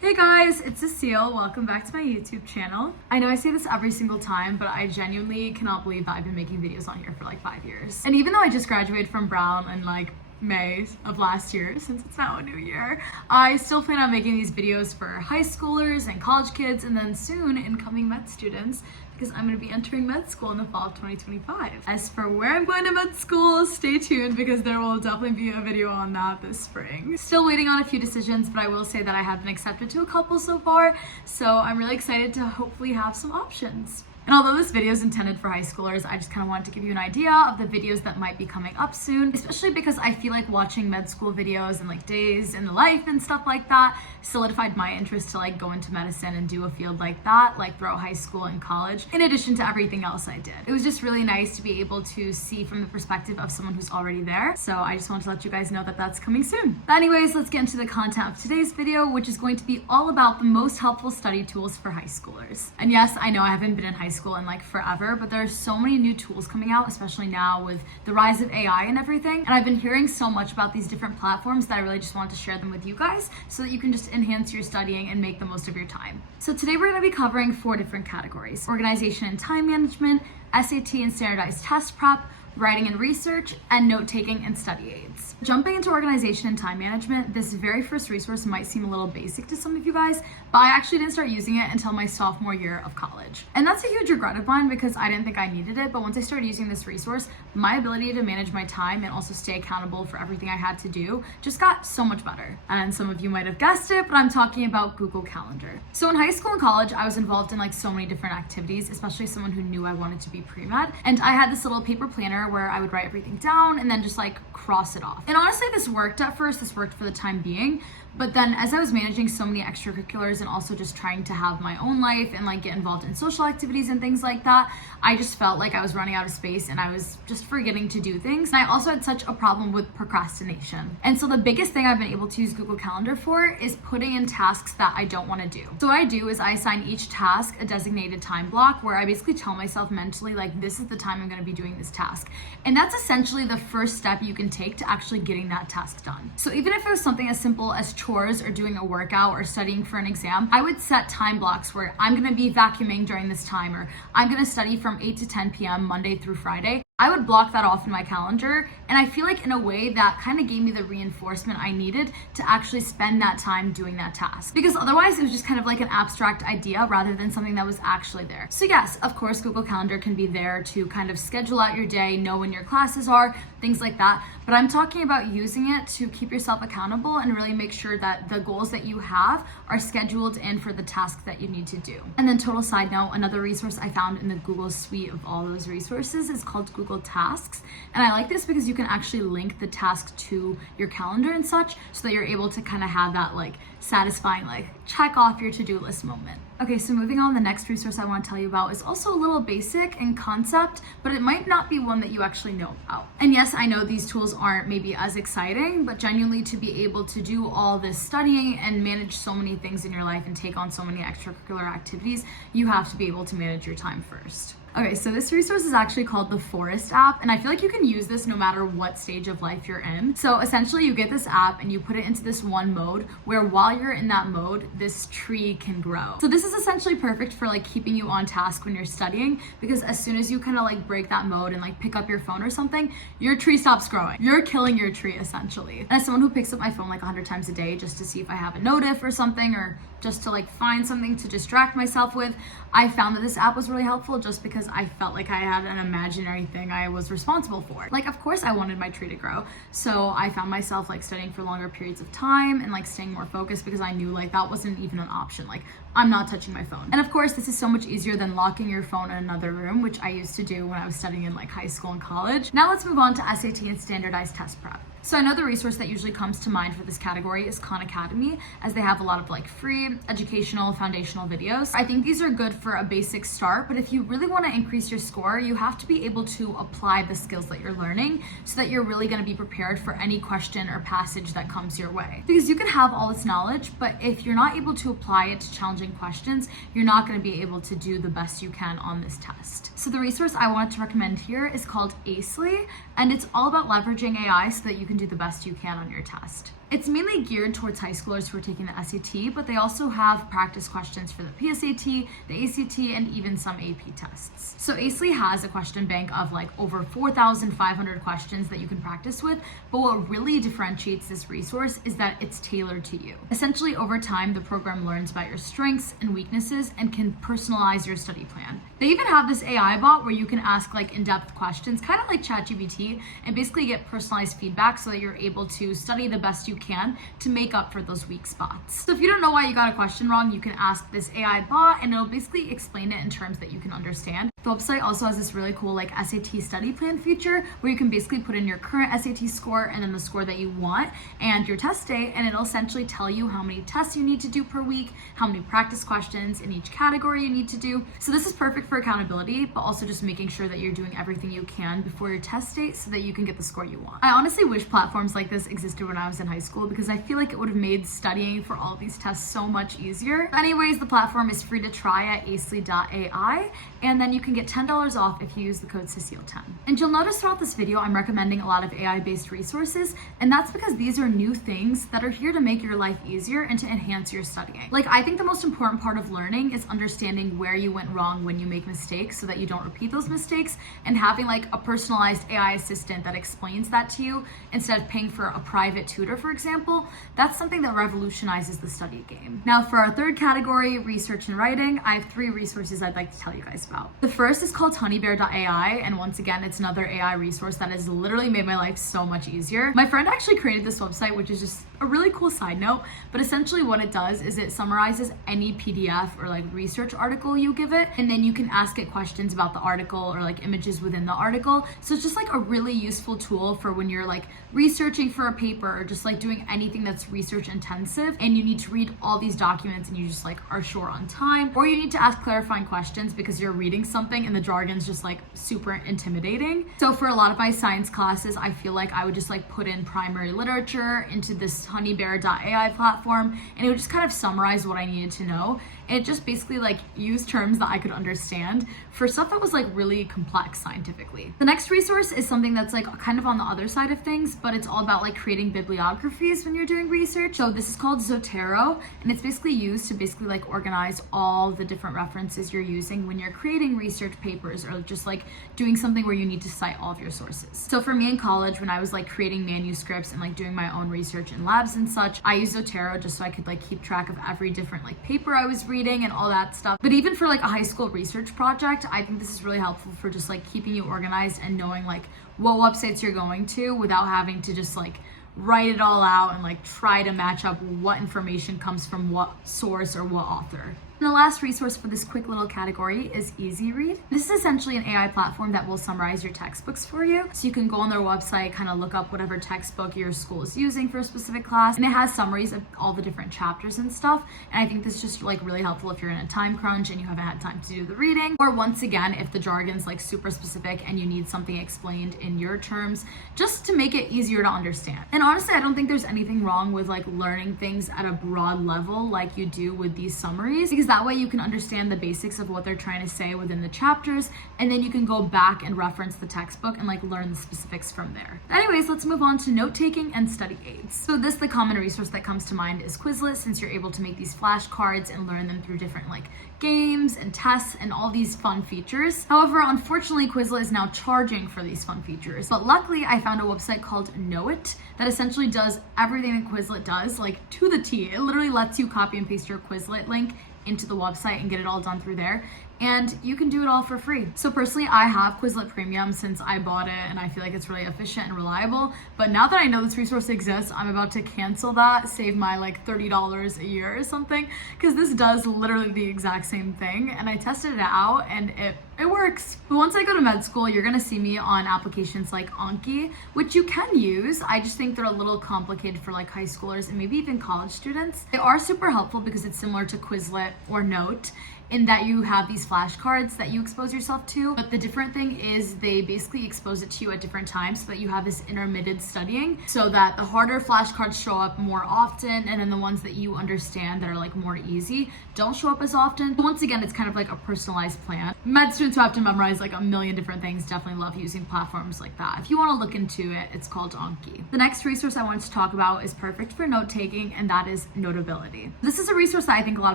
Hey guys, it's Cecile. Welcome back to my YouTube channel. I know I say this every single time, but I genuinely cannot believe that I've been making videos on here for like 5 years. And even though I just graduated from Brown in like May of last year, since it's now a new year, I still plan on making these videos for high schoolers and college kids, and then soon incoming med students, because I'm going to be entering med school in the fall of 2025. As for where I'm going to med school, stay tuned because there will definitely be a video on that this spring. Still waiting on a few decisions, but I will say that I have been accepted to a couple so far, so I'm really excited to hopefully have some options. And although this video is intended for high schoolers, I just kind of wanted to give you an idea of the videos that might be coming up soon, especially because I feel like watching med school videos and like days in the life and stuff like that solidified my interest to like go into medicine and do a field like that, like throughout high school and college, in addition to everything else I did. It was just really nice to be able to see from the perspective of someone who's already there. So I just wanted to let you guys know that that's coming soon. But anyways, let's get into the content of today's video, which is going to be all about the most helpful study tools for high schoolers. And yes, I know I haven't been in high school in like forever, but there's so many new tools coming out, especially now with the rise of AI and everything. And I've been hearing so much about these different platforms that I really just wanted to share them with you guys so that you can just enhance your studying and make the most of your time. So today we're going to be covering 4 different categories: organization and time management, SAT and standardized test prep, writing and research, and note-taking and study aids. Jumping into organization and time management, this very first resource might seem a little basic to some of you guys, but I actually didn't start using it until my sophomore year of college. And that's a huge regret of mine because I didn't think I needed it, but once I started using this resource, my ability to manage my time and also stay accountable for everything I had to do just got so much better. And some of you might have guessed it, but I'm talking about Google Calendar. So in high school and college, I was involved in like so many different activities, especially someone who knew I wanted to be pre-med. And I had this little paper planner where I would write everything down and then just like cross it off. And honestly, this worked at first, this worked for the time being, but then as I was managing so many extracurriculars and also just trying to have my own life and like get involved in social activities and things like that, I just felt like I was running out of space and I was just forgetting to do things. And I also had such a problem with procrastination. And so the biggest thing I've been able to use Google Calendar for is putting in tasks that I don't want to do. So what I do is I assign each task a designated time block where I basically tell myself mentally, like, this is the time I'm going to be doing this task. And that's essentially the first step you can take to actually getting that task done. So even if it was something as simple as chores or doing a workout or studying for an exam, I would set time blocks where I'm going to be vacuuming during this time, or I'm going to study from 8 to 10 p.m. Monday through Friday. I would block that off in my calendar, and I feel like in a way that kind of gave me the reinforcement I needed to actually spend that time doing that task. Because otherwise it was just kind of like an abstract idea rather than something that was actually there. So yes, of course, Google Calendar can be there to kind of schedule out your day, know when your classes are, things like that. But I'm talking about using it to keep yourself accountable and really make sure that the goals that you have are scheduled in for the task that you need to do. And then total side note, another resource I found in the Google suite of all those resources is called Google Tasks. And I like this because you can actually link the task to your calendar and such so that you're able to kind of have that like satisfying like check off your to-do list moment. Okay, so moving on, the next resource I want to tell you about is also a little basic in concept, but it might not be one that you actually know about. And yes, I know these tools aren't maybe as exciting, but genuinely to be able to do all this studying and manage so many things in your life and take on so many extracurricular activities, you have to be able to manage your time first. Okay, so this resource is actually called the Forest app, and I feel like you can use this no matter what stage of life you're in. So essentially you get this app and you put it into this one mode where while you're in that mode, this tree can grow. So this is essentially perfect for like keeping you on task when you're studying, because as soon as you kind of like break that mode and like pick up your phone or something, your tree stops growing. You're killing your tree essentially. And as someone who picks up my phone like 100 times a day just to see if I have a notif or something, or just to like find something to distract myself with, I found that this app was really helpful just because I felt like I had an imaginary thing I was responsible for. Like, of course I wanted my tree to grow. So I found myself like studying for longer periods of time and like staying more focused because I knew like that wasn't even an option. Like, I'm not touching my phone. And of course, this is so much easier than locking your phone in another room, which I used to do when I was studying in like high school and college. Now let's move on to SAT and standardized test prep. So I know the resource that usually comes to mind for this category is Khan Academy, as they have a lot of like free educational foundational videos. I think these are good for a basic start, but if you really want to increase your score, you have to be able to apply the skills that you're learning so that you're really going to be prepared for any question or passage that comes your way. Because you can have all this knowledge, but if you're not able to apply it to challenging questions, you're not going to be able to do the best you can on this test. So the resource I wanted to recommend here is called Acely, and it's all about leveraging AI so that you can do the best you can on your test. It's mainly geared towards high schoolers who are taking the SAT, but they also have practice questions for the PSAT, the ACT, and even some AP tests. So Cecile has a question bank of like over 4,500 questions that you can practice with, but what really differentiates this resource is that it's tailored to you. Essentially, over time, the program learns about your strengths and weaknesses and can personalize your study plan. They even have this AI bot where you can ask like in-depth questions, kind of like ChatGPT, and basically get personalized feedback so that you're able to study the best you can to make up for those weak spots. So if you don't know why you got a question wrong, you can ask this AI bot and it'll basically explain it in terms that you can understand. The website also has this really cool like SAT study plan feature where you can basically put in your current SAT score and then the score that you want and your test day, and it'll essentially tell you how many tests you need to do per week, how many practice questions in each category you need to do. So this is perfect for accountability, but also just making sure that you're doing everything you can before your test date so that you can get the score you want. I honestly wish platforms like this existed when I was in high school because I feel like it would have made studying for all of these tests so much easier. But anyways, the platform is free to try at acely.ai, and then you can get $10 off if you use the code Cecile10. And you'll notice throughout this video, I'm recommending a lot of AI-based resources, and that's because these are new things that are here to make your life easier and to enhance your studying. Like, I think the most important part of learning is understanding where you went wrong when you make mistakes so that you don't repeat those mistakes, and having like a personalized AI assistant that explains that to you instead of paying for a private tutor, for example. That's something that revolutionizes the study game. Now for our third category, research and writing, I have 3 resources I'd like to tell you guys about. The first is called honeybear.ai, and once again, it's another AI resource that has literally made my life so much easier. My friend actually created this website, which is just a really cool side note, but essentially what it does is it summarizes any PDF or like research article you give it, and then you can ask it questions about the article or like images within the article. So it's just like a really useful tool for when you're like researching for a paper or just like doing anything that's research intensive and you need to read all these documents and you just like are short on time, or you need to ask clarifying questions because you're reading something and the jargon's just like super intimidating. So for a lot of my science classes, I feel like I would just like put in primary literature into this honeybear.ai platform, and it would just kind of summarize what I needed to know. And it just basically like used terms that I could understand for stuff that was like really complex scientifically. The next resource is something that's like kind of on the other side of things, but it's all about like creating bibliographies when you're doing research. So this is called Zotero, and it's basically used to basically like organize all the different references you're using when you're creating research papers or just like doing something where you need to cite all of your sources. So for me in college, when I was like creating manuscripts and like doing my own research in labs and such, I used Zotero just so I could like keep track of every different like paper I was reading and all that stuff. But even for like a high school research project, I think this is really helpful for just like keeping you organized and knowing like what websites you're going to without having to just like write it all out and like try to match up what information comes from what source or what author. And the last resource for this quick little category is EasyRead. This is essentially an AI platform that will summarize your textbooks for you. So you can go on their website, kind of look up whatever textbook your school is using for a specific class, and it has summaries of all the different chapters and stuff. And I think this is just like really helpful if you're in a time crunch and you haven't had time to do the reading, or once again, if the jargon's like super specific and you need something explained in your terms, just to make it easier to understand. And honestly, I don't think there's anything wrong with like learning things at a broad level like you do with these summaries, because that way you can understand the basics of what they're trying to say within the chapters, and then you can go back and reference the textbook and like learn the specifics from there. Anyways, let's move on to note-taking and study aids. So the common resource that comes to mind is Quizlet, since you're able to make these flashcards and learn them through different like games and tests and all these fun features. However, unfortunately, Quizlet is now charging for these fun features. But luckily, I found a website called Knowit that essentially does everything that Quizlet does, like to the T. It literally lets you copy and paste your Quizlet link into the website and get it all done through there, and you can do it all for free. So personally, I have Quizlet Premium since I bought it, and I feel like it's really efficient and reliable. But now that I know this resource exists, I'm about to cancel that, save my like $30 a year or something, because this does literally the exact same thing, and I tested it out and it works. But once I go to med school, you're gonna see me on applications like Anki, which you can use. I just think they're a little complicated for like high schoolers and maybe even college students. They are super helpful because it's similar to Quizlet or Note, in that you have these flashcards that you expose yourself to. But the different thing is they basically expose it to you at different times so that you have this intermittent studying, so that the harder flashcards show up more often, and then the ones that you understand that are like more easy don't show up as often. Once again, it's kind of like a personalized plan. Med students who have to memorize like a million different things definitely love using platforms like that. If you want to look into it, it's called Anki. The next resource I wanted to talk about is perfect for note taking, and that is Notability. This is a resource that I think a lot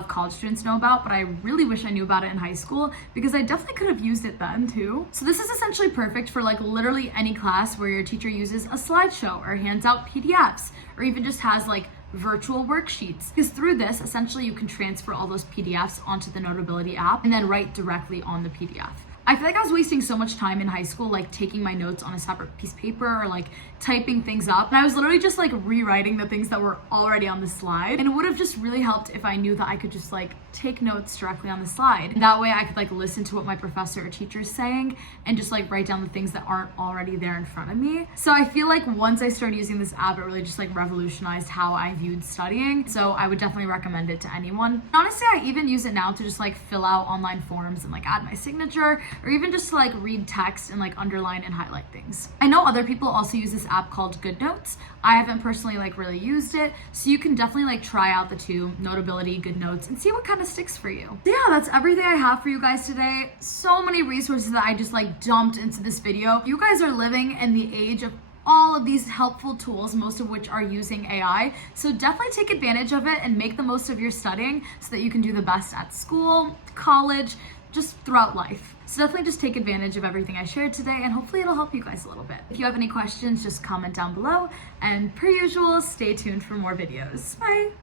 of college students know about, but I really wish I knew about it in high school because I definitely could have used it then too. So this is essentially perfect for like literally any class where your teacher uses a slideshow or hands out PDFs or even just has like virtual worksheets, because through this essentially you can transfer all those PDFs onto the Notability app and then write directly on the PDF. I feel like I was wasting so much time in high school, like taking my notes on a separate piece of paper or like typing things up. And I was literally just like rewriting the things that were already on the slide. And it would have just really helped if I knew that I could just like take notes directly on the slide. And that way I could like listen to what my professor or teacher is saying and just like write down the things that aren't already there in front of me. So I feel like once I started using this app, it really just like revolutionized how I viewed studying. So I would definitely recommend it to anyone. Honestly, I even use it now to just like fill out online forms and like add my signature, or even just to like read text and like underline and highlight things. I know other people also use this app called GoodNotes. I haven't personally like really used it, so you can definitely like try out the two, Notability, GoodNotes, and see what kind of sticks for you. So yeah, that's everything I have for you guys today. So many resources that I just like dumped into this video. You guys are living in the age of all of these helpful tools, most of which are using AI. So definitely take advantage of it and make the most of your studying so that you can do the best at school, college, just throughout life. So definitely just take advantage of everything I shared today, and hopefully it'll help you guys a little bit. If you have any questions, just comment down below, and per usual, stay tuned for more videos. Bye!